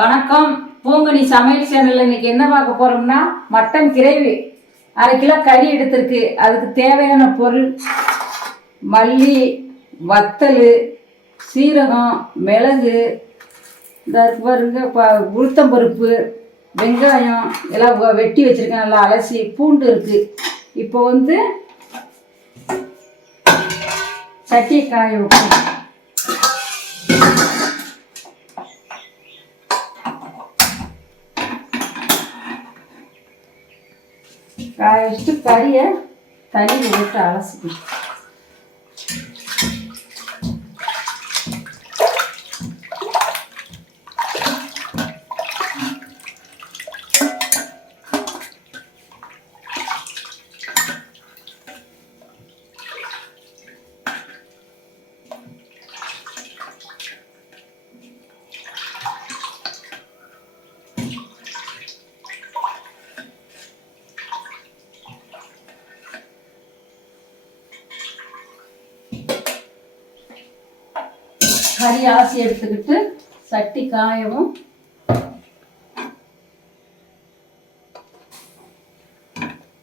வணக்கம். பூங்கனி சமையல் சேனல்ல இன்னைக்கு என்ன பார்க்க போறோம்னா மட்டன் கிரேவி. அரை கிலோ கறி எடுத்திருக்கு. அதுக்கு தேவையான பொருள் மல்லி வத்தல் சீரகம் மிளகு இந்த பாருங்க உளுத்தம் உளுத்தம்பருப்பு வெங்காயம் எல்லாம் வ- வெட்டி வச்சுருக்கேன். நல்லா அலசி பூண்டு இருக்குது இப்போ வந்து சட்டியை காய வைப்போம் காய வச்சுட்டு கறியை தண்ணி விட்டு அலசிக்கணும். கறி ஆசி எடுத்துக்கிட்டு சட்டி காயவும்.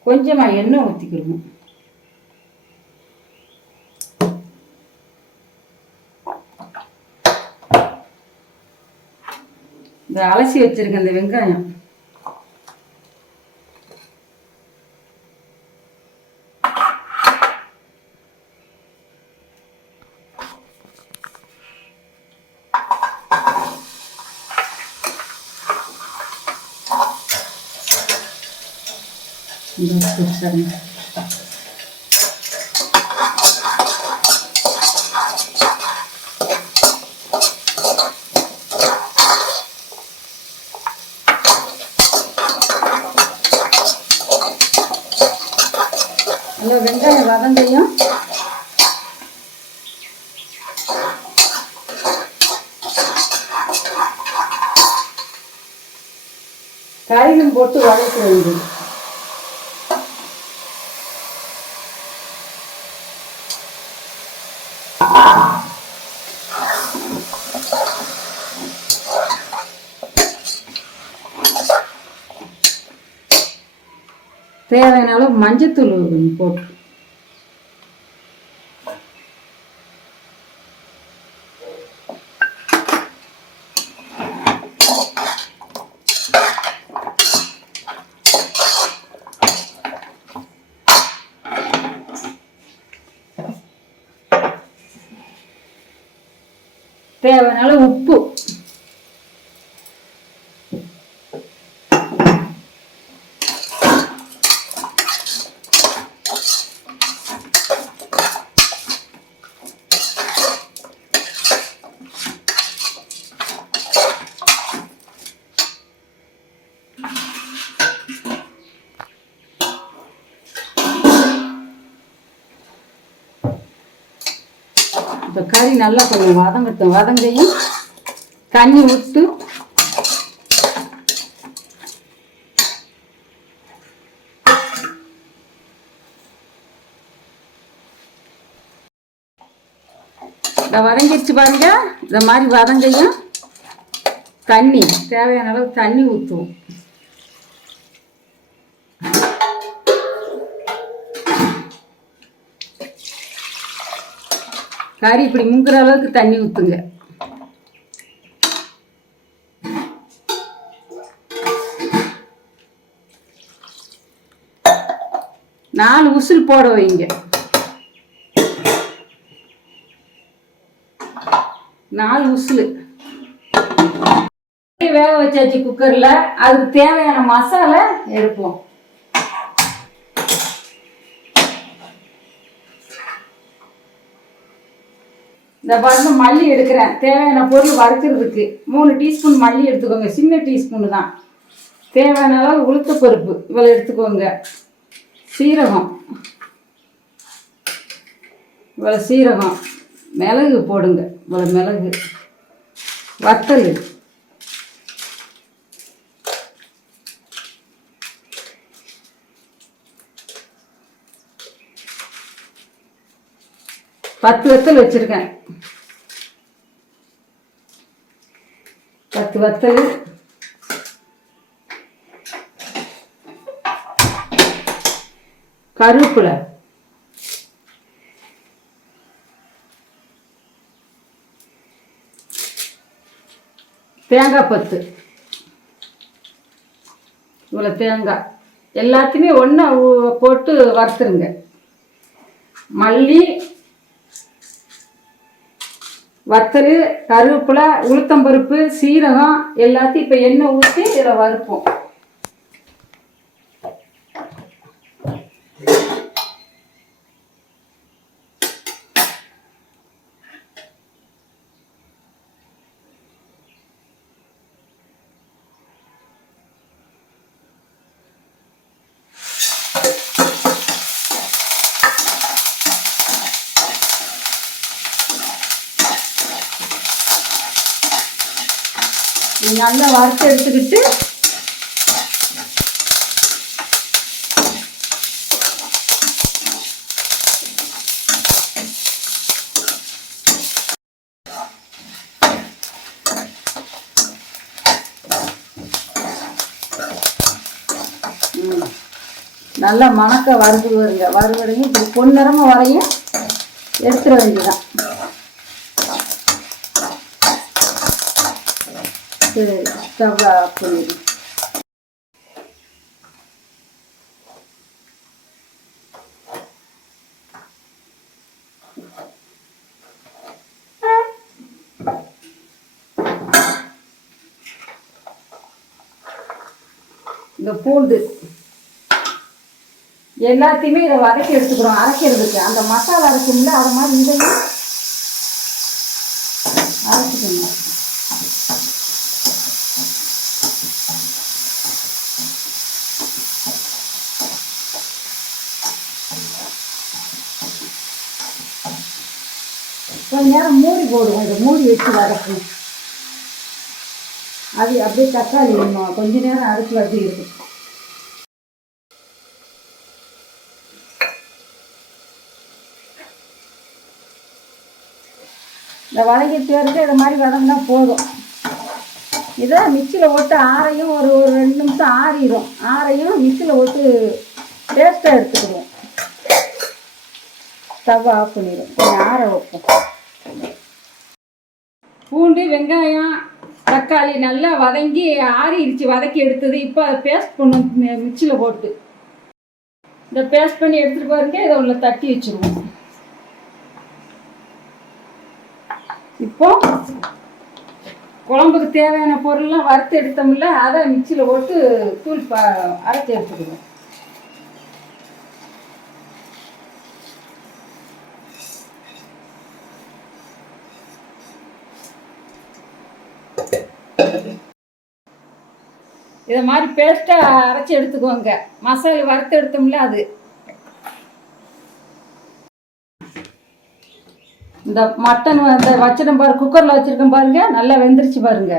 கொஞ்சமாக எண்ணெய் ஊற்றிக்கணும் இந்த அலசி வச்சிருக்க இந்த வெங்காயம். இந்த நல்லா வெங்காயம் வதங்கையும் காய்கறி போட்டு வதக்க வேண்டும் தேவையான அளவு மஞ்சத்தூள் கொஞ்சம் போட்டு. தேவையான அளவு உப்பு. இப்போ கறி நல்லா கொஞ்சம் வதங்கட்டும். வதங்கையும் தண்ணி விட்டு இதை வதங்கிடுச்சு பாருங்க. இந்த மாதிரி வதங்கையும் தண்ணி தேவையான அளவு தண்ணி ஊற்றுவோம். கறி இப்படி முங்குற அளவுக்கு தண்ணி ஊற்றுங்க நாலு உசில் போட வைங்க. நாலு உசில். வேக வச்சாச்சு குக்கரில் அதுக்கு தேவையான மசாலா எடுப்போம். இந்த பாருங்க மல்லி எடுக்கிறேன். தேவையான பொருள் வறுக்கிறதுக்கு. மூணு டீஸ்பூன் மல்லி எடுத்துக்கோங்க. சின்ன டீஸ்பூன் தான். தேவையான அளவு உளுத்த பருப்பு இவ்வளோ எடுத்துக்கோங்க. சீரகம். இவ்வளோ சீரகம். மிளகு போடுங்க. இவ்வளோ மிளகு. வத்தல் பத்து வத்தல் வச்சுருக்கேன். பத்து வத்தல். கருவேப்பிலை. தேங்காய் பத்து. இவ்வளோ தேங்காய். எல்லாத்தையுமே ஒன்றா போட்டு வறுத்துருங்க. மல்லி வத்தல் கருவேப்பிலை உளுத்தம்பருப்பு சீரகம் எல்லாத்தையும் இப்போ எண்ணெய் ஊற்றி இதில் வறுப்போம். நல்லா வறுத்து எடுத்துக்கிட்டு நல்லா மணக்க வறுத்து வருங்க. வறுவடைங்க இப்படி பொன்னிறம வரையும் எடுத்துட வேண்டியதான் சரி ஸ்டவ் ஆஃப் இந்த பூண்டு. எல்லாத்தையுமே இதை வதக்கி எடுத்துக்கிறோம். அரைக்கிறதுக்கு. அந்த மசாலா இருக்கும்ல அது மாதிரி இதையும் கொஞ்ச நேரம் மூடி போடுவோம். இதை மூடி வச்சு வதக்கணும் அது அப்படியே தக்காளி இன்னும் கொஞ்ச நேரம் அடுப்பு வச்சு இருக்கும் இந்த வதங்கி சேர்ந்து இது மாதிரி வதங்கினா போதும். இதை மிக்சியில் போட்டு ஆறையும் ஒரு ஒரு ரெண்டு நிமிஷம் ஆறிடும். ஆறையும் மிக்சியில் போட்டு டேஸ்ட்டாக எடுத்துக்கிடுவோம். ஸ்டவ் ஆஃப் பண்ணிடும். கொஞ்சம் ஆற வைப்போம். பூண்டு வெங்காயம் தக்காளி நல்லா வதங்கி ஆறிடுச்சு வதக்கி எடுத்தது. இப்போ பேஸ்ட் பண்ணும் மிக்சியில் போட்டு. இந்த பேஸ்ட் பண்ணி எடுத்துகிட்டு பாருங்க இதை உள்ள தட்டி வச்சுருவோம். இப்போ குழம்புக்கு தேவையான பொருள்லாம் வறுத்து எடுத்தோம்ல அதை மிக்சியில் போட்டு தூள் ப அரைச்சி எடுத்துக்குவோம் இதை மாதிரி பேஸ்ட்டாக அரைச்சி எடுத்துக்கோங்க. மசாலா வறுத்து எடுத்தோம்ல அது. இந்த மட்டன் இந்த வச்சிடும் பாரு குக்கரில் வச்சுருக்கேன் பாருங்கள் நல்லா வெந்துருச்சு பாருங்க.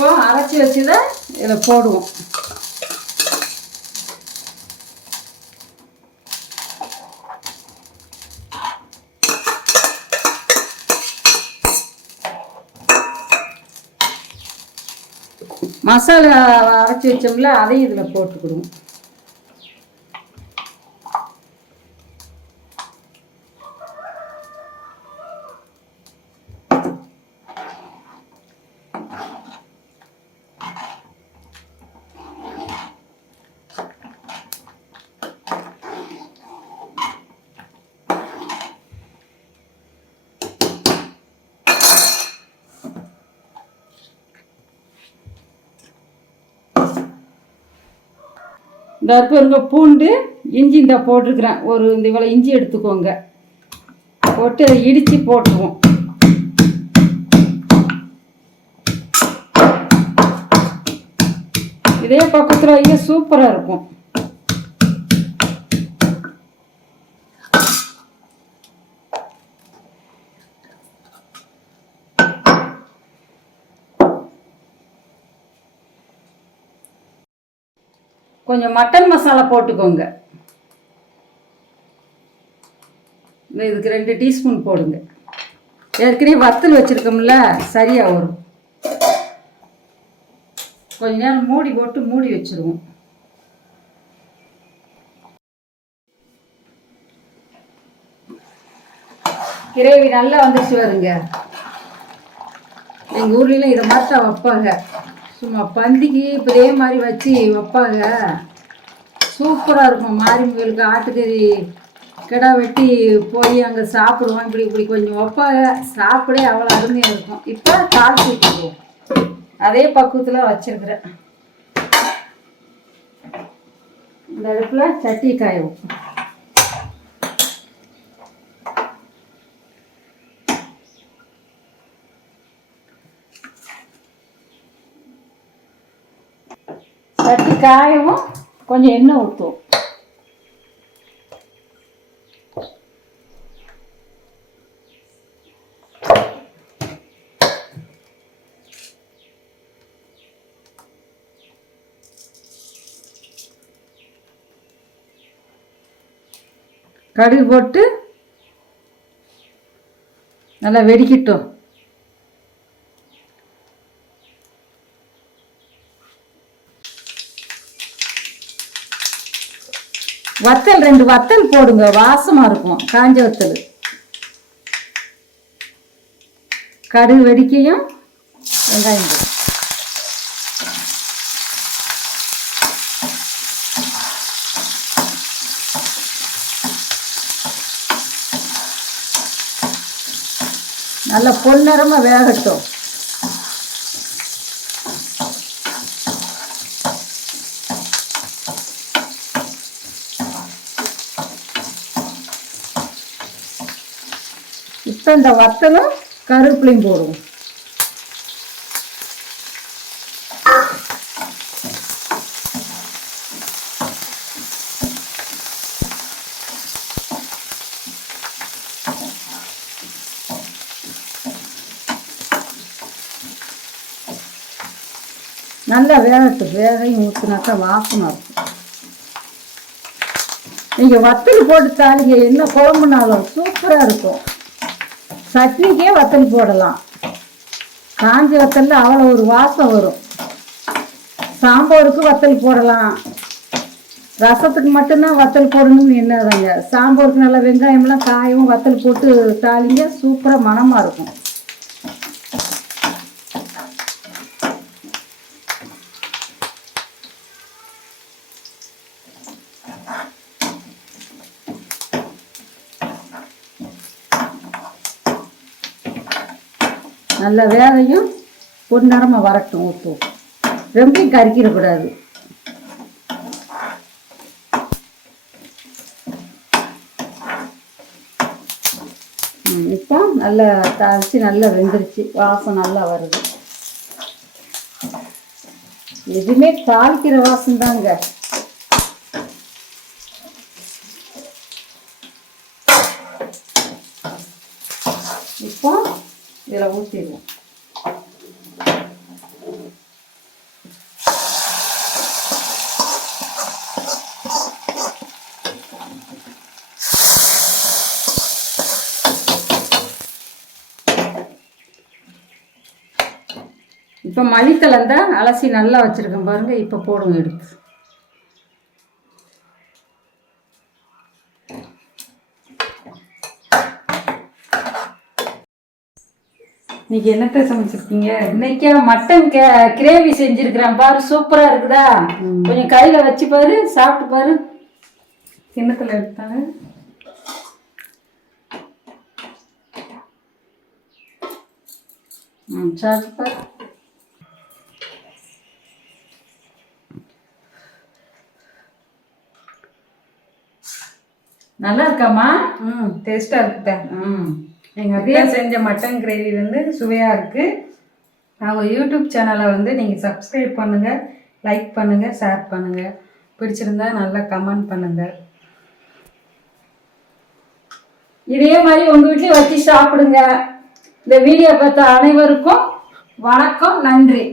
இப்போ அரைச்சி வச்சதை இதில் போடுவோம். மசாலா அரைச்சி வச்சோம்ல அதையும் இதில் போட்டுக்கிடுவோம். இந்த இருக்க பூண்டு இஞ்சி இந்த போட்டிருக்கிறேன் ஒரு இந்த இவ்வளோ இஞ்சி எடுத்துக்கோங்க. போட்டு அதை இடித்து போட்டுருவோம். இதே பக்கத்தில் வைக்க சூப்பராக இருக்கும். கொஞ்சம் மட்டன் மசாலா போட்டுக்கோங்க. இதுக்கு ரெண்டு டீஸ்பூன் போடுங்க. ஏற்கனவே வத்தல் வச்சுருக்கோம்ல சரியாக வரும். கொஞ்ச நேரம் மூடி போட்டு மூடி வச்சிருவோம். கிரேவி நல்லா வந்துச்சு வருங்க எங்கள் ஊர்லாம் இதை மாதிரி தான் வைப்பாங்க. சும்மா பந்திக்கு இதே மாதிரி வச்சு வைப்பாங்க. சூப்பராக இருக்கும். மாரிமுகளுக்கு ஆட்டுக்கறி கிடா வெட்டி போய் அங்கே சாப்பிடுவோம். இப்படி இப்படி கொஞ்சம் வைப்பாங்க. சாப்பிடே அவ்வளோ அருமையாக இருக்கும். இப்போ தாளிச்சு விட்டுருவோம் அதே பக்குவத்தில் வச்சிருக்கிறேன். இந்த அடுப்பில் சட்டி காயவும் சட்டி காயவும் கொஞ்சம் எண்ணெய் ஊற்றுவோம் கடுகு போட்டு நல்லா வெடிக்கட்டும் வத்தல் ரெண்டு வத்தல் போடுங்க வாசமா இருக்கும் காஞ்ச வத்தல். கடுகு வெடிக்கையும் வெங்காயம் போடும் நல்லா பொன்னிறமாக வேகட்டும். இப்போ இந்த வத்தலும் கருவேப்பிலையும் போடுவோம். நல்லா வேகட்டும். வேகையும் ஊற்றினாக்கா வாசனை இருக்கும். நீங்கள் வத்தல் போட்டு தாளிங்க. என்ன குழம்புனாலும் சூப்பராக இருக்கும். சட்னிக்கே வத்தல் போடலாம். காஞ்ச வத்தலில் அவ்வளோ ஒரு வாசம் வரும். சாம்பாருக்கு வத்தல் போடலாம். ரசத்துக்கு மட்டும்தான் வத்தல் போடணும்னு என்னதாங்க சாம்பாருக்கு நல்லா வெங்காயம்லாம் காயவும் வத்தல் போட்டு தாளிங்க சூப்பராக மணமாக இருக்கும். நல்ல வேலையும் பொன்னரமாக வரட்டும் உப்பு. ரொம்ப கறிக்கிடக்கூடாது இப்போ நல்லா தாளித்து நல்லா வெந்துருச்சு. வாசம் நல்லா வருது. எதுவுமே தாளிக்கிற வாசம் தாங்க இப்போ இதில் ஊற்றிடுவோம் இப்போ மளித்தலை தான் அலசி நல்லா வச்சுருக்கேன் பாருங்க இப்போ போடுவோம் எடுத்து. இன்னைக்கு என்னத்த சமைச்சிருக்கீங்க இன்னைக்கு மட்டன் கிரேவி செஞ்சிருக்கிறேன் பாரு சூப்பரா இருக்குதா? கொஞ்சம் கையில வச்சு பாரு சாப்பிட்டு பாரு. கிண்ணத்துல எடுத்தாங்க ம் சாப்பிட்டு பாரு. நல்லா இருக்காம்மா? ம். டேஸ்டா இருக்குதா. ம். எங்க அத்தையா செஞ்ச மட்டன் கிரேவி வந்து சுவையா இருக்கு. அவங்க யூடியூப் சேனலை வந்து நீங்க சப்ஸ்கிரைப் பண்ணுங்க லைக் பண்ணுங்க ஷேர் பண்ணுங்க. பிடிச்சிருந்தா நல்லா கமெண்ட் பண்ணுங்க. இதே மாதிரி உங்க வீட்லயும் வச்சு சாப்பிடுங்க. இந்த வீடியோ பார்த்த அனைவருக்கும் வணக்கம் நன்றி.